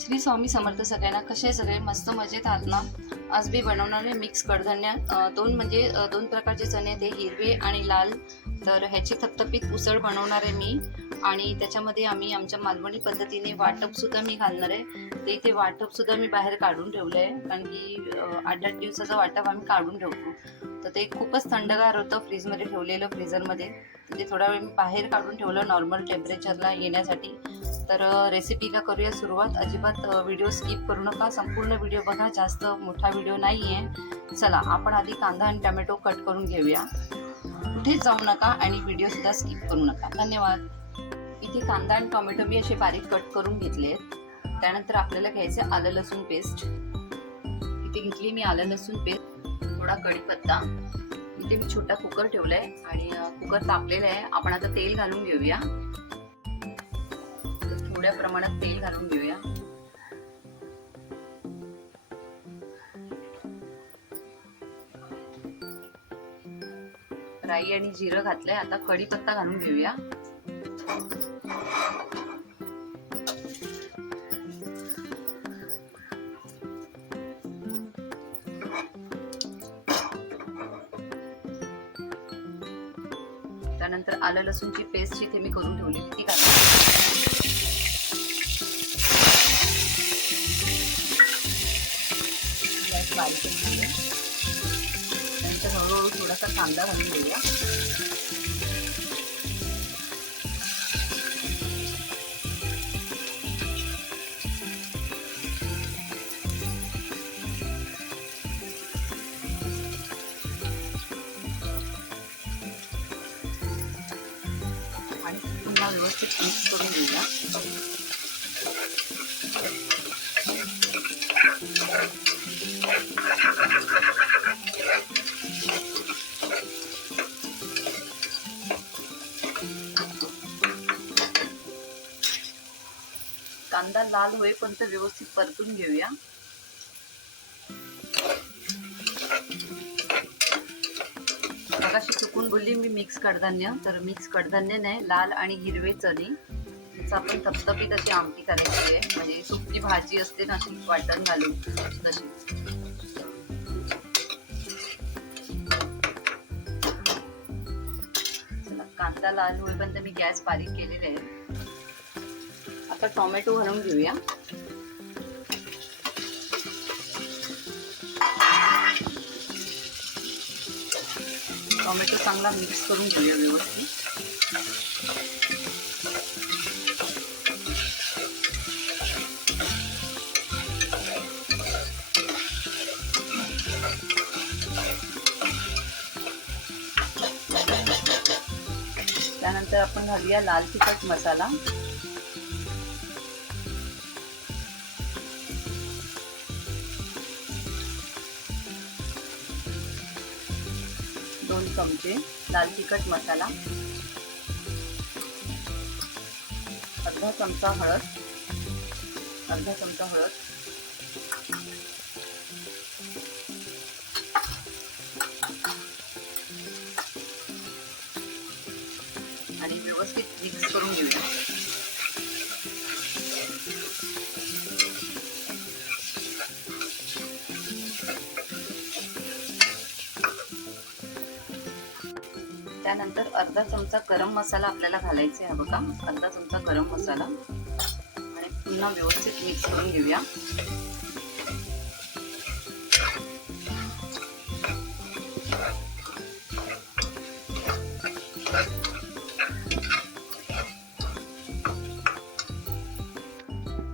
श्री स्वामी समर्थ सगळ्यांना कसे सगळे? मस्त मजेत आहात ना? आज मी बनवणार आहे मिक्स कडधान्य. दोन म्हणजे दोन प्रकारचे चणे ते हिरवे आणि लाल. तर ह्याची थपथपीत उसळ बनवणार आहे मी. आणि त्याच्यामध्ये आम्ही आमच्या मालवणी पद्धतीने वाटपसुद्धा मी घालणार आहे. तर इथे वाटपसुद्धा मी बाहेर काढून ठेवलं आहे कारण की आठ आठ दिवसाचं वाटप आम्ही काढून ठेवतो. तर ते खूपच थंडगार होतं फ्रीजमध्ये ठेवलेलं फ्रीजरमध्ये. ते थोडा वेळ मी बाहेर काढून ठेवलं नॉर्मल टेम्परेचरला येण्यासाठी. तर रेसिपीला करूया सुरुवात. अजिबात व्हिडिओ स्किप करू नका. संपूर्ण व्हिडिओ बघा. जास्त मोठा व्हिडिओ नाही आहे चला आपण आधी कांदा आणि टमॅटो कट करून घेऊया. कुठेच जाऊ नका आणि व्हिडिओसुद्धा स्किप करू नका. धन्यवाद. इथे कांदा आणि टोमॅटो मी असे बारीक कट करून घेतले आहेत त्यानंतर आपल्याला घ्यायचं आलं लसूण पेस्ट इथे घेतली मी आलं लसूण पेस्ट थोडा कढीपत्ता इथे मी छोटा कुकर ठेवलाय आणि कुकर तापलेला आहे. आपण आता तेल घालून घेऊया. थोड्या प्रमाणात तेल घालून घेऊया. राई आणि जिरं घातलंय आता कढीपत्ता घालून घेऊया. त्यानंतर आलं लसूणची पेस्ट इथे मी करून ठेवलेली ती घालून गॅस घेऊया नंतर हळूहळू थोडासा कांदा घालून घेऊया. लाल होईपर्यंत व्यवस्थित परतून घेऊया. मगाशी चुकून बोलली मी मिक्स कडधान्य तर मिक्स कडधान्य नाही लाल आणि हिरवे चणे. आपण थपथपीत अशी आमटी करायची आहे. म्हणजे सुकी भाजी असते ना अशी वाटण घालून तशी. कांदा लाल होईपर्यंत मी गॅस बारीक केलेले आहे. आता टोमॅटो घालून घेऊया. टोमॅटो चांगला मिक्स करून घेऊया व्यवस्थित. त्यानंतर आपण घालूया लाल तिखट मसाला. चमचे लाल तिखट मसाला. अर्धा चमचा हळद. अर्धा चमचा हळद. आणि व्यवस्थित मिक्स करून घेऊया. त्यानंतर अर्धा चमचा गरम मसाला आपल्याला घालायचा आहे बघा. अर्धा चमचा गरम मसाला. आणि पुन्हा व्यवस्थित मिक्स करून घेऊया.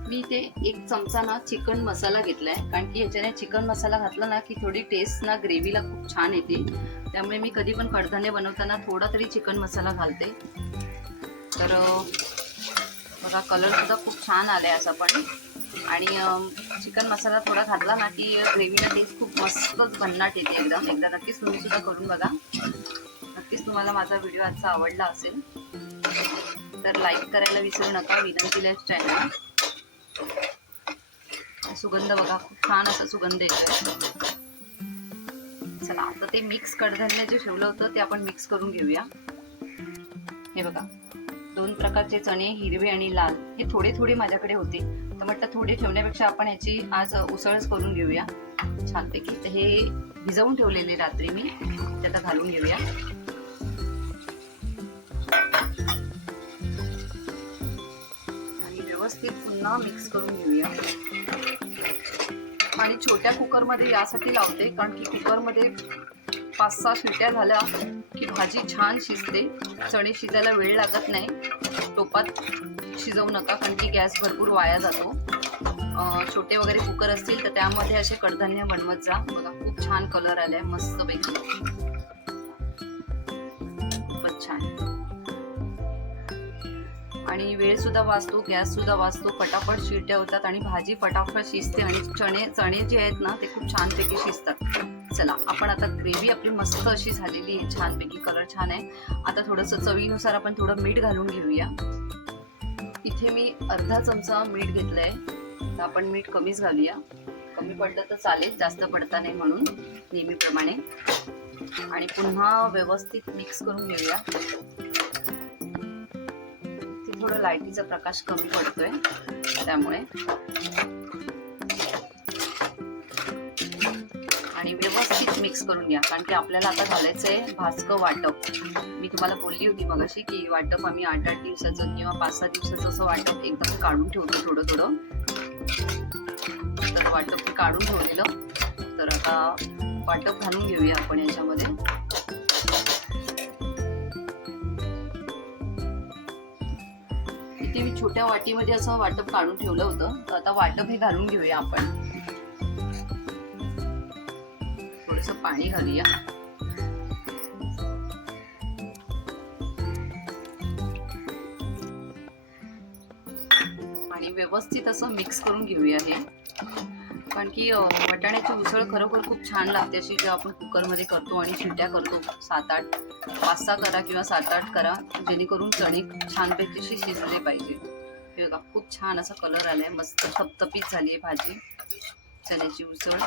मी ते एक चमचा ना चिकन मसाला घेतलाय. कारण की ह्याच्याने चिकन मसाला घातला ना की थोडी टेस्ट ना ग्रेव्हीला खूप छान येते. त्यामुळे मी कधी पण कडधान्य बनवताना थोडा तरी चिकन मसाला घालते. तर बघा कलरसुद्धा खूप छान आला आहे असा पण. आणि चिकन मसाला थोडा घातला ना की ग्रेव्हीला टेस्ट खूप मस्तच भन्नाट येते एकदम. एकदा नक्कीच तुम्ही सुद्धा करून बघा. नक्कीच तुम्हाला माझा व्हिडिओ आजचा आवडला असेल. तर लाईक करायला विसरू नका. विनंतीला चॅनल सुगंध बघा खूप छान असा सुगंध येतो चला आता ते मिक्स कडधान्य जे ठेवलं होतं ते आपण मिक्स करून घेऊया. हे बघा दोन प्रकारचे चणे हिरवे आणि लाल हे थोडे थोडे माझ्याकडे होते. तर म्हटलं थोडी ठेवण्यापेक्षा आपण ह्याची आज उसळच करून घेऊया. छानपैकी. तर हे भिजवून ठेवलेले रात्री मी ते आता घालून घेऊया. आणि व्यवस्थित पुन्हा मिक्स करून घेऊया. आणि छोट्या कुकरमध्ये यासाठी लावते कारण की कुकरमध्ये पाच सहा शिट्या झाल्या की भाजी छान शिजते. चणे शिजायला वेळ लागत नाही. टोपात शिजवू नका कारण की गॅस भरपूर वाया जातो. छोटे वगैरे कुकर असतील तर त्यामध्ये असे कडधान्य बनवत जा. बघा खूप छान कलर आलाय मस्त पैकी. खूपच छान. आणि वेळसुद्धा वाचतो गॅससुद्धा वाचतो फटाफट शिट्या होतात आणि भाजी फटाफट शिजते आणि चणे चणे जे आहेत ना ते खूप छानपैकी शिजतात. चला आपण आता ग्रेव्ही आपली मस्त अशी झालेली आहे छानपैकी कलर छान आहे. आता थोडंसं चवीनुसार आपण थोडं मीठ घालून घेऊया. इथे मी अर्धा चमचा मीठ घेतलं आहे तर आपण मीठ कमीच घालूया. कमी पडलं तर चालेल जास्त पडता नाही म्हणून नेहमीप्रमाणे. आणि पुन्हा व्यवस्थित मिक्स करून घेऊया. थोडं लाईटीचा प्रकाश कमी पडतोय त्यामुळे. आणि व्यवस्थित मिक्स करून घ्या कारण की आपल्याला आता घालायचंय भास्कं वाटप. मी तुम्हाला बोलली होती मगाशी की वाटप आम्ही आठ आठ दिवसाचं किंवा पाच सहा दिवसाचं असं वाटप एकदम काढून ठेवतो थोडं थोडं. तर वाटप मी काढून ठेवलेलं. तर आता वाटप घालून घेऊया आपण याच्यामध्ये. इथे मी छोट्या वाटीमध्ये असं वाटप काढून ठेवलं होतं. तर आता वाटप हे घालून घेऊया आपण. थोडस पाणी घालूया. व्यवस्थित असं मिक्स करून घेऊया हे. कारण की वाटाण्याची उसळ खरोखर खूप छान लागते अशी जेव्हा आपण कुकरमध्ये करतो आणि शिट्या करतो. सात आठ पाच सहा करा किंवा सात आठ करा जेणेकरून चणे छानपैकी अशी शिजले पाहिजे. हे बघा खूप छान असा कलर आलाय. मस्त थपथपीत झाली आहे भाजी. चण्याची उसळ.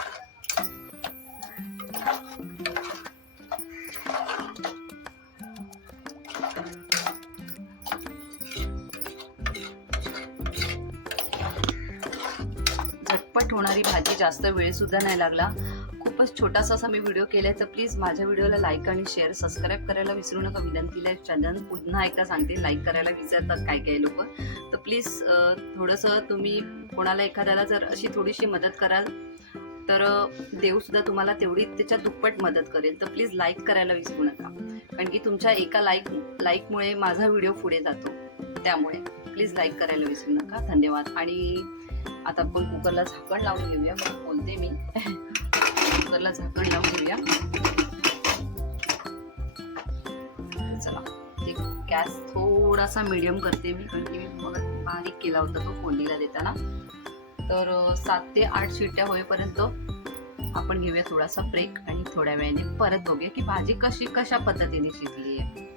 सॉफ्ट होणारी भाजी जास्त वेळसुद्धा नाही लागला. खूपच छोटासा असा मी व्हिडिओ केला तर प्लीज माझ्या व्हिडिओला लाईक आणि शेअर सबस्क्राईब करायला विसरू नका. विनंतीला आहे चॅनल पुन्हा एकदा सांगते लाईक करायला विसरतात काय काय लोक. तर प्लीज थोडंसं तुम्ही कोणाला एखाद्याला जर अशी थोडीशी मदत कराल तर देवसुद्धा तुम्हाला तेवढी त्याच्या दुप्पट मदत करेल. तर प्लीज लाईक करायला विसरू नका. कारण की तुमच्या एका लाईक लाईकमुळे माझा व्हिडिओ पुढे जातो. त्यामुळे प्लीज लाईक करायला विसरू नका. धन्यवाद. आणि आता आपण कुकरला झाकण लावून घेऊया. मग बोलते मी. कुकरला झाकण लावून घेऊया. चला. ते गॅस थोडासा मिडियम करते मी कारण की मी मग बारीक केला होता तो फोडणीला देताना. तर सात ते आठ शिट्ट्या होईपर्यंत आपण घेऊया थोडासा ब्रेक आणि थोड्या वेळाने परत बघूया की भाजी कशी कशा पद्धतीने शिजली आहे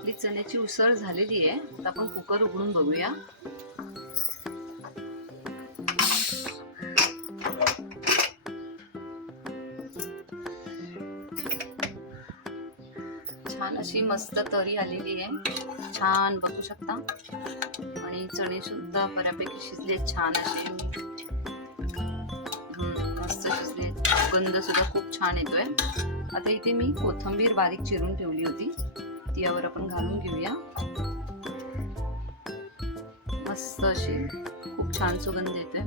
आपली चण्याची उसळ झालेली आहे. आता आपण कुकर उघडून बघूया. छान अशी मस्त तरी आलेली आहे. छान बघू शकता. आणि चणे सुद्धा बऱ्यापैकी शिजले छान असे. मस्त शिजले गंध सुद्धा खूप छान येतोय. आता इथे मी कोथंबीर बारीक चिरून ठेवली होती. यावर आपण घालून घेऊया. मस्त अशी खूप छान सुगंध येते.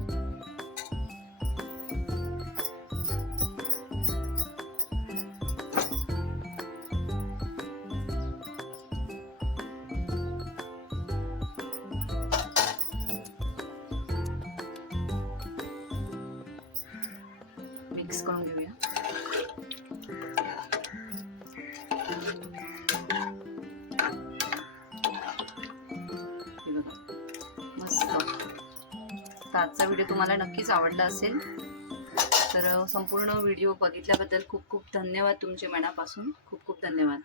तर आजचा व्हिडिओ तुम्हाला नक्कीच आवडला असेल. तर संपूर्ण व्हिडिओ बघितल्याबद्दल खूप खूप धन्यवाद तुमचे मनापासून. खूप खूप धन्यवाद.